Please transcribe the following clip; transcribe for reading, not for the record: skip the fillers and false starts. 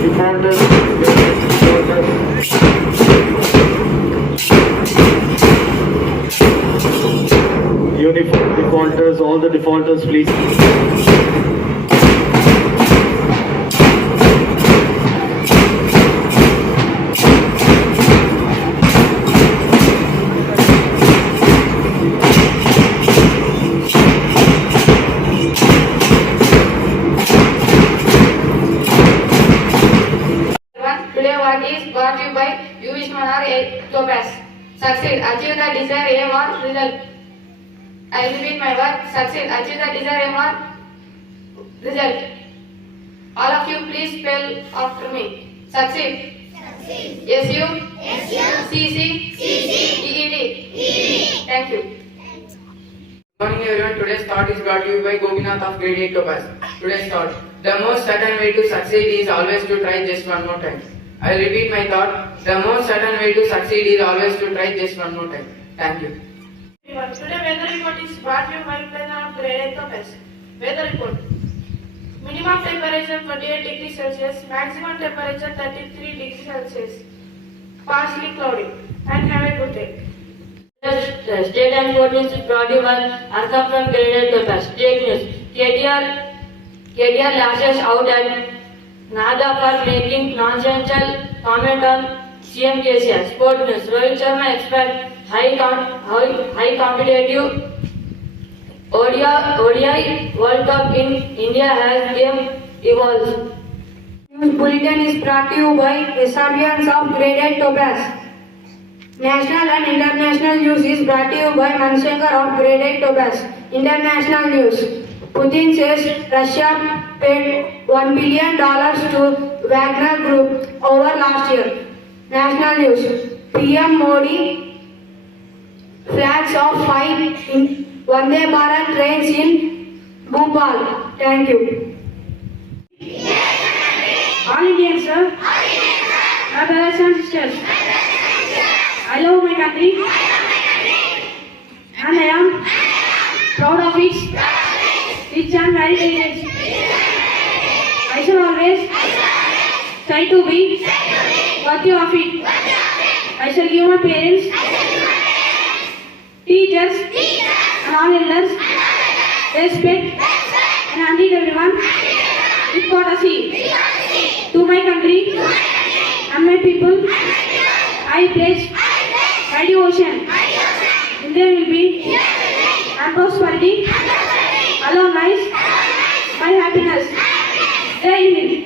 Defaulters, uniform defaulters, all the defaulters, please. Today what is brought to you by VIII Topaz. Succeed, achieve the desired aim or result. I repeat my word. Succeed, achieve the desired aim or result. All of you please spell after me. Succeed. Succeed. S-U. S-U. C-C. C-C. E-E-D. E-E-D. Thank you. Good morning everyone. Today's thought is brought to you by Gopinath of grade 8 Topaz. Today's thought: the most certain way to succeed is always to try just one more time. I will repeat my thought: the most certain way to succeed is always to try just one more time. Thank you. Today weather report is brought to you by Gopinath of grade 8 Topaz. Weather report: minimum temperature 28 degrees Celsius, maximum temperature 33 degrees Celsius. Partially cloudy. And have a good day. State and sport news is brought to you by Arkham from grade 8 Topaz. State news: KDR lashes out at Nada for making nonsensical comment on CM KCR. Sport news: Rohit Sharma expects high competitive ODI World Cup in India as game evolves. News bulletin is brought to you by SRBians of grade 8 Topaz. National and international news is brought to you by Manshankar of grade 8 Topaz. International news: Putin says Russia paid $1 billion to Wagner Group over last year. National news: PM Modi flags off 5 Vande Bharat trains in Bhopal. Thank you. All Indians, sir. My brothers and sisters. I love my country. And I am proud of its rich and varied heritage. I shall always try to be worthy of it. I shall give my parents, teachers, and all elders respect and handle everyone with courtesy. To my country and my people, I pledge my devotion. And there will be and prosperity. Allah nice, my happiness. Jai Hind.